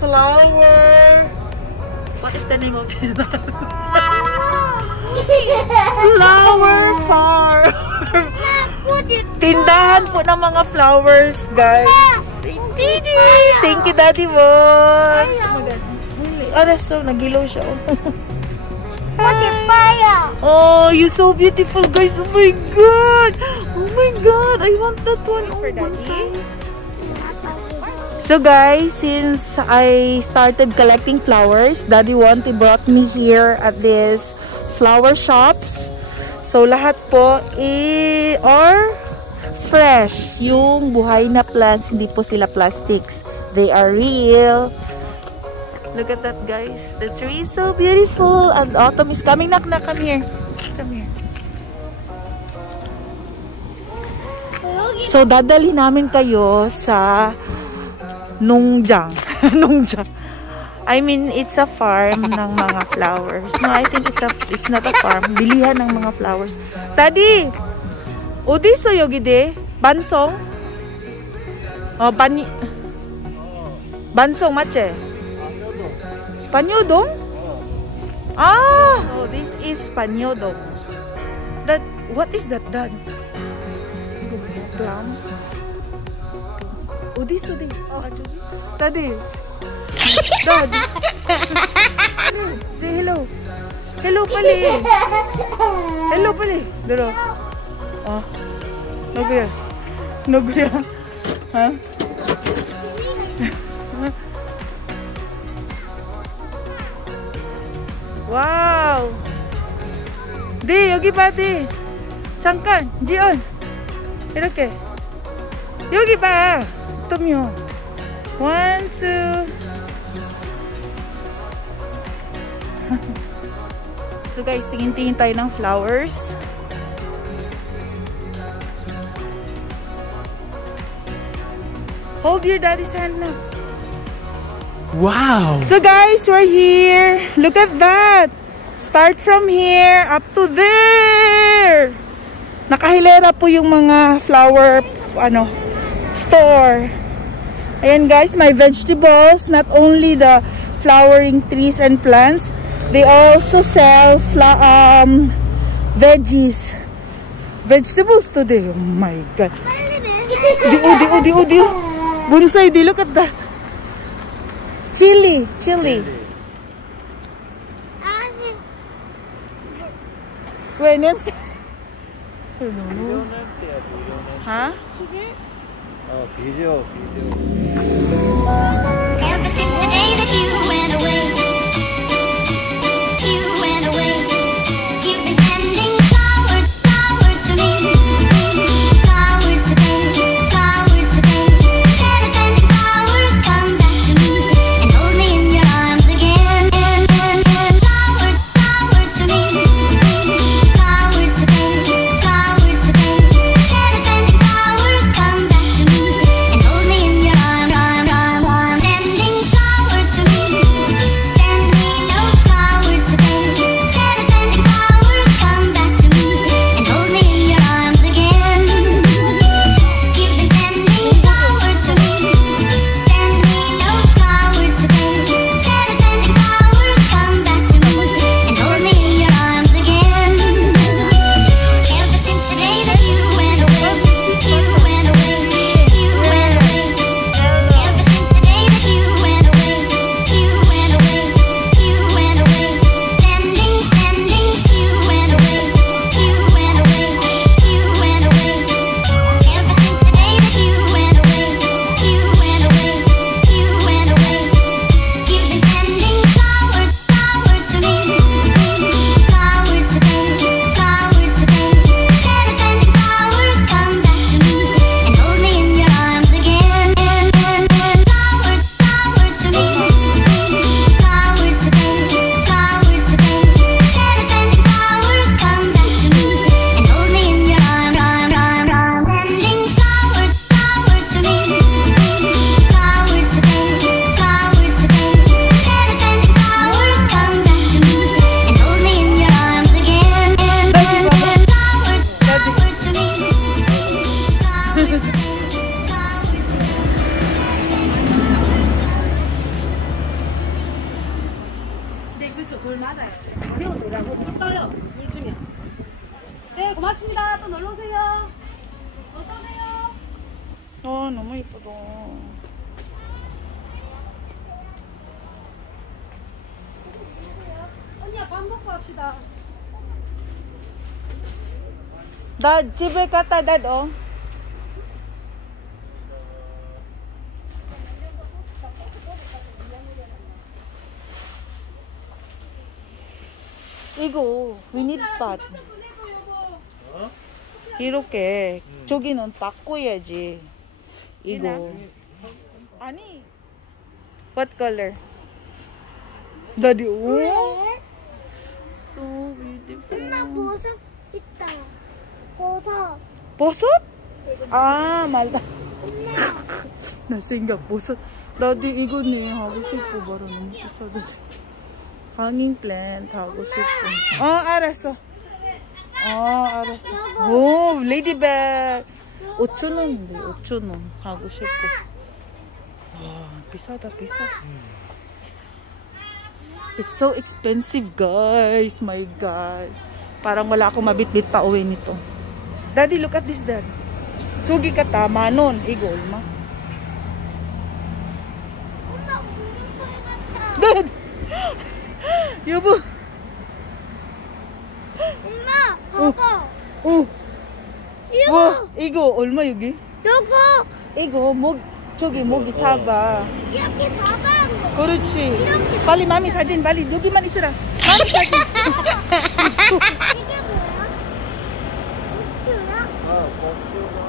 flower. What is the name of this? Flower farm. Tindahan po ng mga flowers, guys. Thank you, Daddy Boss. Oh, that's so nagilaw siya. Oh, you're so beautiful, guys. Oh my god. Oh my god. I want that one. Oh, for Daddy. So guys, since I started collecting flowers, Daddy Wanty brought me here at this flower shops. So lahat po are fresh. Yung buhay na plants, hindi po sila plastics. They are real. Look at that, guys. The tree is so beautiful. And autumn is coming. Knock, knock, come here. Come here. So dadalhin namin kayo sa Nongjiang. Nongjiang. I mean, it's a farm ng mga flowers. No, I think it's not a farm. Bilihan ng mga flowers. Daddy! 어디 있어 여기 네? 반송? 반송 맞지? Panyodong? Ah! So this is Panyodong. That, what is that, Dad? Plum? 어디 있어, 네? Daddy! Dad! Say hello! Hello pali! Hello pali! Dalo! Oh. Naguya. Naguya. Ha? Wow! Di, 여기 봐, 디. 잠깐, 지연. 이렇게. 여기 봐. 또미요. 1, 2. So guys, tingin-tingin tayo ng flowers. Hold your daddy's hand now. Wow! So guys, we're here. Look at that. Start from here up to there. Nakahilera po yung mga flower store. Ayan guys, my vegetables. Not only the flowering trees and plants, they also sell veggies. Vegetables today. Oh my god. Di. Bonsai, di, look at that. Chili. When it's huh? Oh, video. Ever since the day that you went away, you've been sending flowers to me. Flowers today. Instead of sending flowers, come back to me and hold me in your arms again. Flowers to me. Flowers today. Instead of sending flowers, come back to me and hold me in your arms. 그쵸, 돌 맞아요. 어려운 돌하고 물 떠요. 물 주면. 네, 고맙습니다. 또 놀러 오세요. 어서 오세요. 너무 예쁘다. 언니야, 밥 먹고 합시다. 나 집에 갖다 놔둬. 이거 위니밭 이렇게 저기는 바꿔야지. 이거 아니 what color? Daddy, oh so beautiful. 엄마 버섯 있다. 버섯. 버섯? 아 말다. 나 생각 버섯. 나도 이거네 하고 싶고 바로 너무 비싸다. Hanging plant 하고 싶어. 알았어. 알았어. 오, 레디백. 5,000원인데, 5,000원 하고 싶고. 비싸다, 비싸. It's so expensive, guys. My God. Parang wala akong mabitbit pa uwi nito. Daddy, look at this, Dad. Sugi ka ta, manon. Igol, ma. Dad! 여보. 엄마, 봐봐. 와, 이거 얼마 여기? 요거 이거 저기 모기 잡아. 이렇게 잡아. 그렇지. 이렇게. 빨리 마미 사진 빨리 여기만 있으라. 마미 사진. 이게 뭐야? 고추야?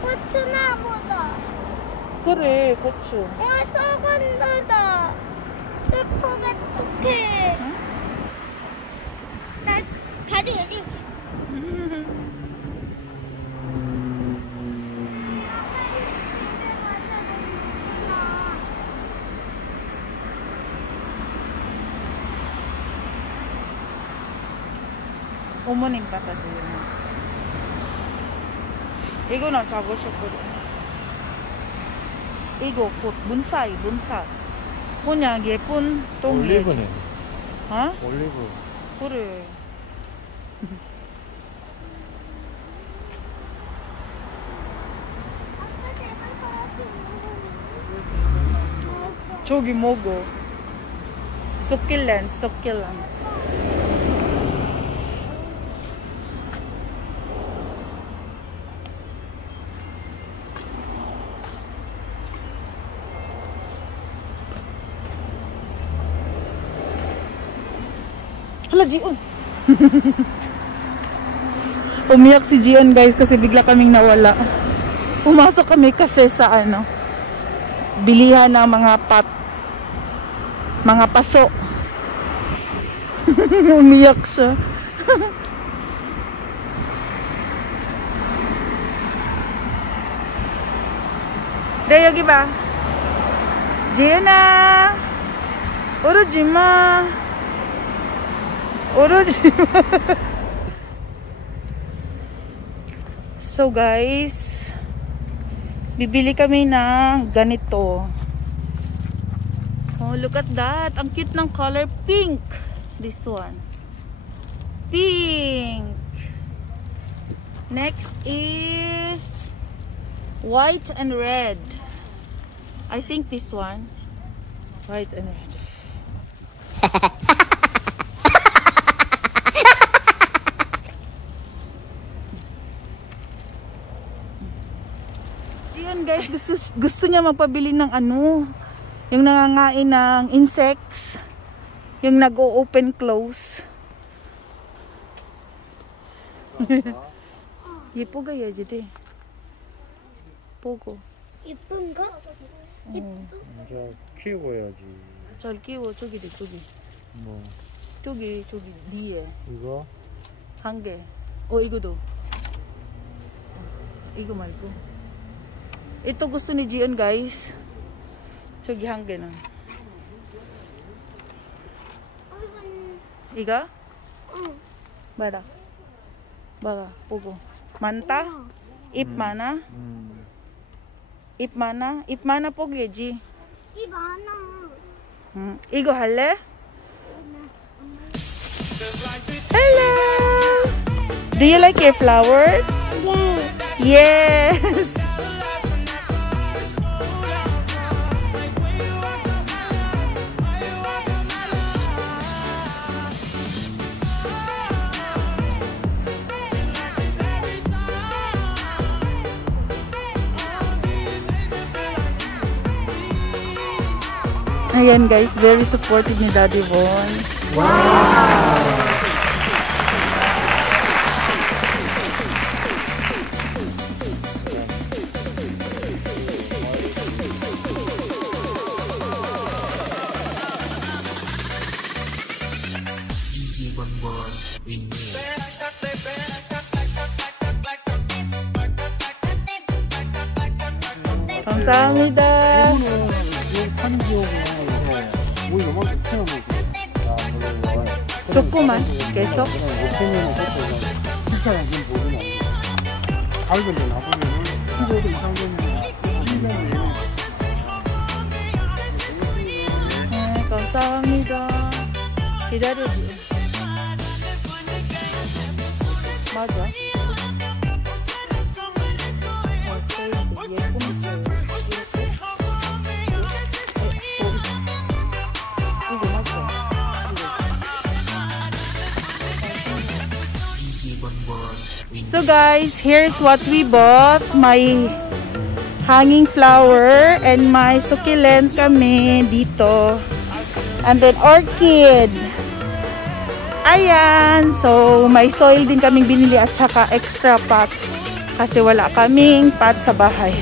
고추나무다. 그래 고추. 썩은 거다. 슬프게 어떡해. 나 가져야지. 어머님 갖다 줘요. 이거는 사고 싶거든. 이거 곧 문사이 문사. 그냥 예쁜 똥이. 올리브네. 어? 올리브. 그래. 저기 뭐고? 소킬란, 소킬란. Hala, Jion. Umiyak si Jion, guys, kasi bigla kaming nawala. Pumasok kami kasi sa bilihan ng mga paso. Umiyak siya. Deh, 여기 봐. 지은아. 오르지 마. 오르지 마. So guys, bibili kami ng ganito. Oh, look at that. Ang cute ng color pink. This one. Pink. Next is white and red. I think this one. White and red. Yan guys, gusto niya magpabili ng yung nangangain ng insects, yung nag-o-open close. 예뻐 가야 돼. 보고. 예쁜가? 이제 키워야지. 잘 키워. 저기. 뭐? 저기 위에. 이거? 한 개. 이거도. 이거 말고. Ito gusto ni Gian, guys. 저기 한 개는. 이거? 응. 봐라. 보고. 많다? 잎 많아? 잎 많아? 잎 많아 포기해지. 이 많아. 이거 할래? Hello! Do you like your flowers? Yes! Ayan guys, very supportive ni Daddy Von. Wow! 감사합니다. 조그만 계속. 네, 감사합니다. 기다려주세요. 맞아. So guys, here's what we bought. My hanging flower and my succulent kami dito. And then orchid. Ayan. So may soil din kaming binili at saka extra pot. Kasi wala kaming pot sa bahay.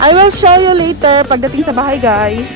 I will show you later pagdating sa bahay guys.